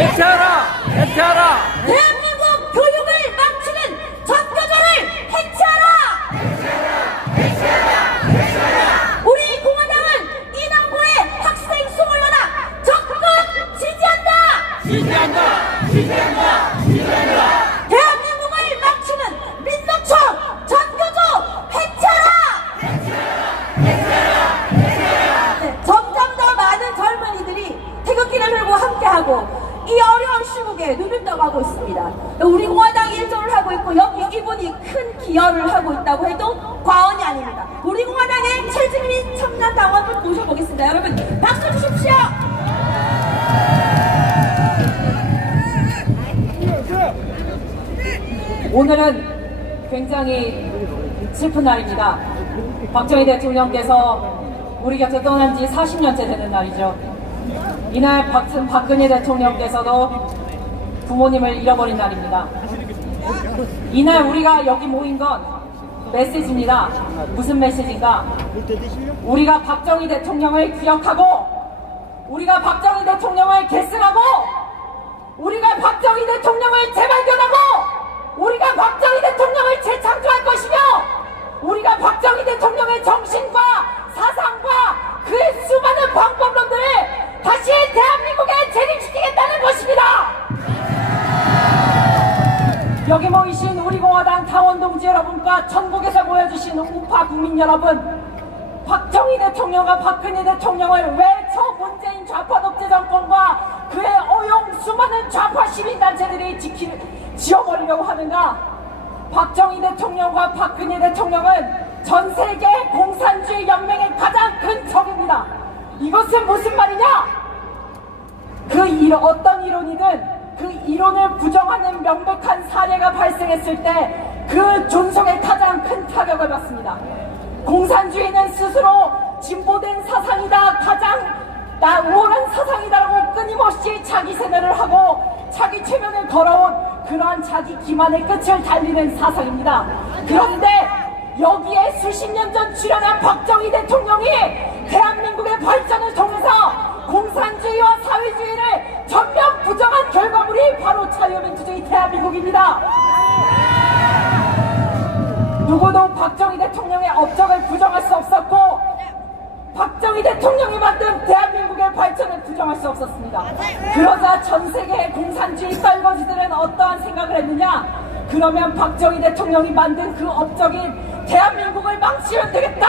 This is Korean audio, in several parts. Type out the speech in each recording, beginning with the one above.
해체하라! 해체하라! 대한민국 교육을 망치는 전교조를 해체하라! 우리 공화당은 인왕고의 학생 수몰로다 적극 지지한다! 대한민국을 망치는 민노총 전교조 해체하라! 네, 점점 더 많은 젊은이들이 태극기를 들고 함께하고 이 어려운 시국에 눈을 떠가고 있습니다. 우리 공화당이 일조를 하고 있고 여기 이분이 큰 기여를 하고 있다고 해도 과언이 아닙니다. 우리 공화당의 최진민 청년당원을 모셔보겠습니다. 여러분 박수 주십시오. 오늘은 굉장히 슬픈 날입니다. 박정희 대통령께서 우리 곁에 떠난 지 40년째 되는 날이죠. 이날 박근혜 대통령께서도 부모님을 잃어버린 날입니다. 이날 우리가 여기 모인 건 메시지입니다. 무슨 메시지인가? 우리가 박정희 대통령을 기억하고 우리가 박정희 대통령을 계승하고 우리가 박정희 대통령을 재발견하고 우리가 박정희 대통령을 재창조할 것이며 우리가 박정희 대통령의 정신과 사상과 그의 수많은 방법론들을 다시 대한민국에 재림시키겠다는 것입니다. 여기 모이신 우리 공화당 당원 동지 여러분과 전국에서 모여주신 우파 국민 여러분, 박정희 대통령과 박근혜 대통령을 왜 저 문재인 좌파 독재 정권과 그의 어용 수많은 좌파 시민단체들이 지워버리려고 하는가? 박정희 대통령과 박근혜 대통령은 전 세계 공산주의 연맹의 가장 큰 적입니다. 이것은 무슨 말이냐? 어떤 이론이든 그 이론을 부정하는 명백한 사례가 발생했을 때 그 존속에 가장 큰 타격을 받습니다. 공산주의는 스스로 진보된 사상이다, 가장 우월한 사상이다라고 끊임없이 자기 세뇌를 하고 자기 최면을 걸어온 그러한 자기 기만의 끝을 달리는 사상입니다. 그런데 여기에 수십 년 전 출연한 박정희 대통령이 대한민국의 발전을 통해서 공산주의와 사회주의를 전면 부정한 결과물이 바로 자유민주주의 대한민국입니다. 누구도 박정희 대통령의 업적을 부정할 수 없었고 박정희 대통령이 만든 대한민국의 발전을 부정할 수 없었습니다. 그러자 전 세계의 공산주의 떨거지들은 어떠한 생각을 했느냐? 그러면 박정희 대통령이 만든 그 업적인 대한민국을 망치면 되겠다!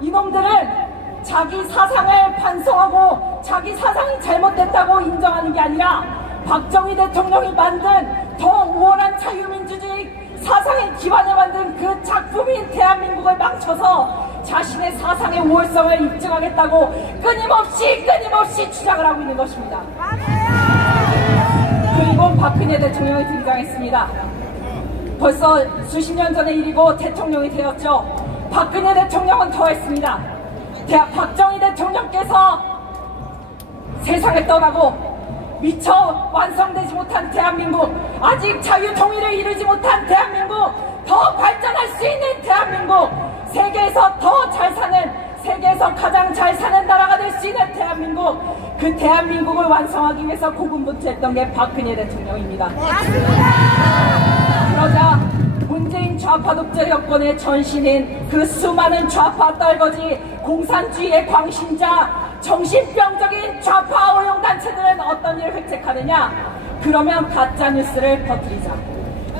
이놈들은 자기 사상을 반성하고 자기 사상이 잘못됐다고 인정하는 게 아니라 박정희 대통령이 만든 더 우월한 자유민주주의 사상에 기반해 만든 그 작품인 대한민국을 망쳐서 자신의 사상의 우월성을 입증하겠다고 끊임없이 주장을 하고 있는 것입니다. 그리고 박근혜 대통령이 등장했습니다. 벌써 수십 년 전의 일이고 대통령이 되었죠. 박근혜 대통령은 더했습니다. 박정희 대통령께서 세상을 떠나고 미처 완성되지 못한 대한민국, 아직 자유통일을 이루지 못한 대한민국, 더 발전할 수 있는 대한민국, 세계에서 더 잘 사는, 세계에서 가장 잘 사는 나라가 될 수 있는 대한민국, 그 대한민국을 완성하기 위해서 고군분투했던 게 박근혜 대통령입니다. 그러자 문재인 좌파 독재 정권의 전신인 그 수많은 좌파 떨거지, 공산주의의 광신자, 정신병적인 좌파 어용단체들은 어떤 일을 획책하느냐? 그러면 가짜뉴스를 퍼뜨리자.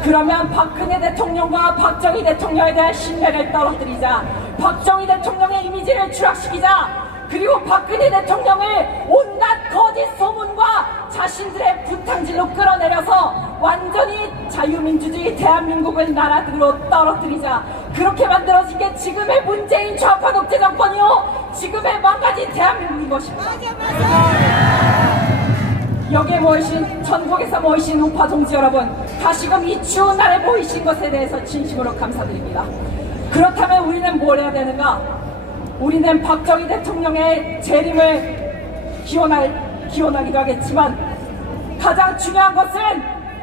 그러면 박근혜 대통령과 박정희 대통령에 대한 신뢰를 떨어뜨리자. 박정희 대통령의 이미지를 추락시키자. 그리고 박근혜 대통령을 온갖 거짓 소문과 자신들의 부탕질로 끌어내려서 완전히 자유민주주의 대한민국을 나라로 떨어뜨리자. 그렇게 만들어진 게 지금의 문재인 좌파 독재 정권이요, 지금의 망가진 대한민국인 것입니다. 여기에 모이신, 전국에서 모이신 우파 동지 여러분, 다시금 이 추운 날에 모이신 것에 대해서 진심으로 감사드립니다. 그렇다면 우리는 뭘 해야 되는가? 우리는 박정희 대통령의 재림을 기원하기도 하겠지만 가장 중요한 것은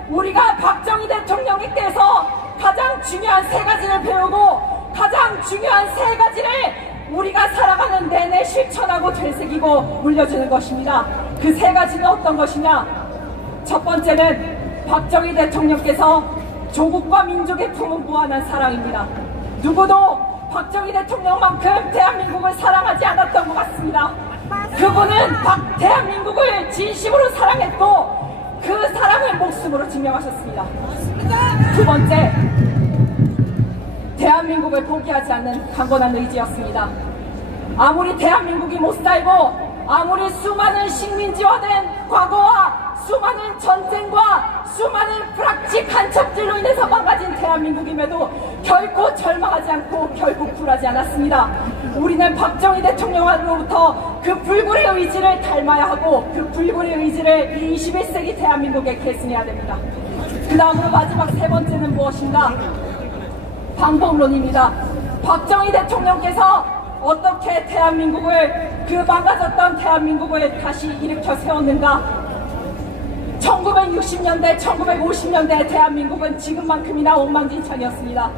우리가 박정희 대통령님께서 가장 중요한 세 가지를 배우고 가장 중요한 세 가지를 우리가 살아가는 내내 실천하고 되새기고 물려주는 것입니다. 그 세 가지는 어떤 것이냐? 첫 번째는 박정희 대통령께서 조국과 민족에 품은 무한한 사랑입니다. 누구도 박정희 대통령만큼 대한민국을 사랑하지 않았던 것 같습니다. 그분은 대한민국을 진심으로 사랑했고 그 사랑을 목숨으로 증명하셨습니다. 두 번째, 대한민국을 포기하지 않는 강건한 의지였습니다. 아무리 대한민국이 못 살고 아무리 수많은 식민지화된 과거와 수많은 전쟁과 수많은 불확지 간첩들로 인해서 망가진 대한민국임에도 결코 절망하지 않고 결국 굴하지 않았습니다. 우리는 박정희 대통령으로부터 그 불굴의 의지를 닮아야 하고 그 불굴의 의지를 이 21세기 대한민국에 계승해야 됩니다. 그 다음으로 마지막 세 번째는 무엇인가? 방법론입니다. 박정희 대통령께서 어떻게 대한민국을, 그 망가졌던 대한민국을 다시 일으켜 세웠는가? 1960년대, 1950년대 대한민국은 지금만큼이나 엉망진창이었습니다.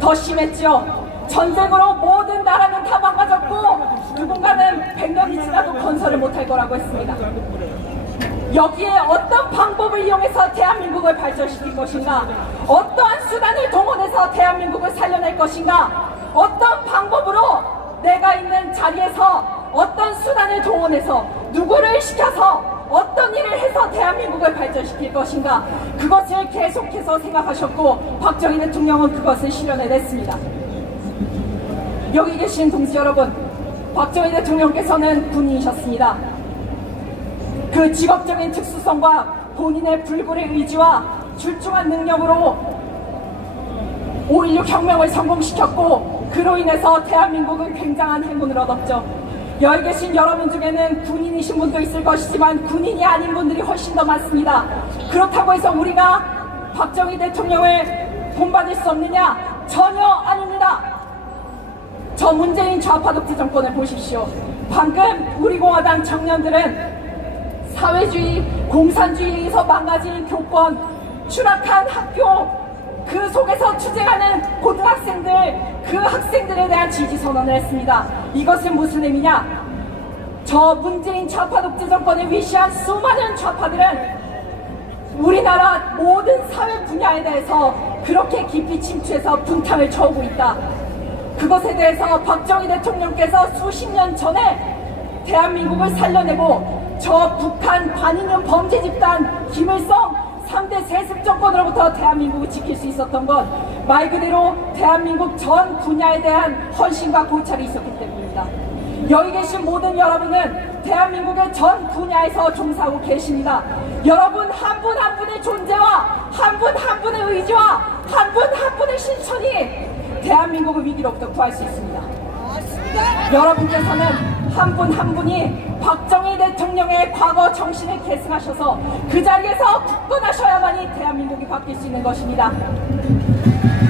더 심했죠. 전쟁으로 모든 나라는 다 망가졌고 누군가는 100년이 지나도 건설을 못할 거라고 했습니다. 여기에 어떤 방법을 이용해서 대한민국을 발전시킬 것인가? 어떠한 수단을 동원해서 대한민국을 살려낼 것인가? 어떤 방법으로 내가 있는 자리에서 어떤 수단을 동원해서 누구를 시켜서 어떤 일을 해서 대한민국을 발전시킬 것인가? 그것을 계속해서 생각하셨고 박정희 대통령은 그것을 실현해냈습니다. 여기 계신 동지 여러분, 박정희 대통령께서는 군인이셨습니다. 그 직업적인 특수성과 본인의 불굴의 의지와 출중한 능력으로 5.16 혁명을 성공시켰고 그로 인해서 대한민국은 굉장한 행운을 얻었죠. 여기 계신 여러분 중에는 군인이신 분도 있을 것이지만 군인이 아닌 분들이 훨씬 더 많습니다. 그렇다고 해서 우리가 박정희 대통령을 본받을 수 없느냐? 전혀 아닙니다. 저 문재인 좌파 독재 정권을 보십시오. 방금 우리 공화당 청년들은 사회주의, 공산주의에서 망가진 교권, 추락한 학교, 그 속에서 투쟁하는 고등학생들, 그 학생들에 대한 지지 선언을 했습니다. 이것은 무슨 의미냐? 저 문재인 좌파 독재 정권을 위시한 수많은 좌파들은 우리나라 모든 사회 분야에 대해서 그렇게 깊이 침투해서 분탕을 쳐오고 있다. 그것에 대해서 박정희 대통령께서 수십 년 전에 대한민국을 살려내고 저 북한 반인륜 범죄 집단 김일성 3대 세습 정권으로부터 대한민국을 지킬 수 있었던 것, 말 그대로 대한민국 전 분야에 대한 헌신과 고찰이 있었기 때문입니다. 여기 계신 모든 여러분은 대한민국의 전 분야에서 종사하고 계십니다. 여러분 한 분 한 분의 존재와 한 분 한 분의 의지와 한 분 한 분의 실천이 대한민국을 위기로부터 구할 수 있습니다. 여러분께서는 한 분 한 분이 박정희 대통령의 과거 정신을 계승하셔서 그 자리에서 굳건하셔야만이 대한민국이 바뀔 수 있는 것입니다.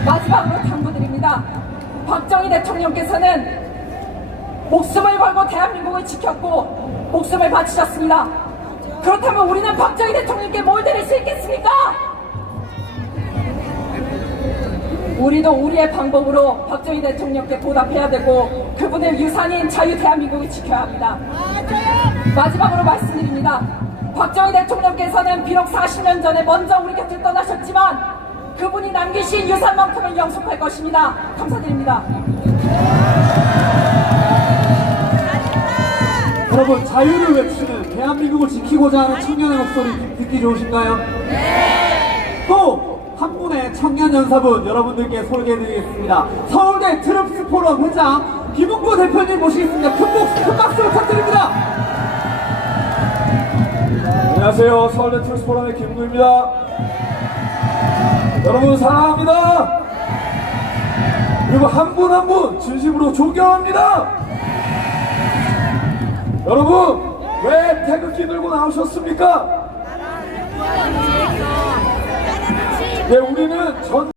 마지막으로 당부드립니다. 박정희 대통령께서는 목숨을 걸고 대한민국을 지켰고 목숨을 바치셨습니다. 그렇다면 우리는 박정희 대통령께 뭘 드릴 수 있겠습니까? 우리도 우리의 방법으로 박정희 대통령께 보답해야 되고 그분의 유산인 자유 대한민국을 지켜야 합니다. 마지막으로 말씀드립니다. 박정희 대통령께서는 비록 40년 전에 먼저 우리 곁을 떠나셨지만 그분이 남기신 유산만큼은 영속할 것입니다. 감사드립니다. 여러분, 자유를 외치는 대한민국을 지키고자 하는 청년의 목소리 듣기 좋으신가요? 네! 또 한 분의 청년 연사분 여러분들께 소개해드리겠습니다. 서울대 트럼프 포럼 회장 김웅구 대표님 모시겠습니다. 큰 박수 부탁드립니다. 안녕하세요. 서울대 트럼프 포럼의 김웅구입니다. 여러분 사랑합니다. 그리고 한 분 한 분 진심으로 존경합니다. 여러분 왜 태극기 들고 나오셨습니까? 네, 우리는 전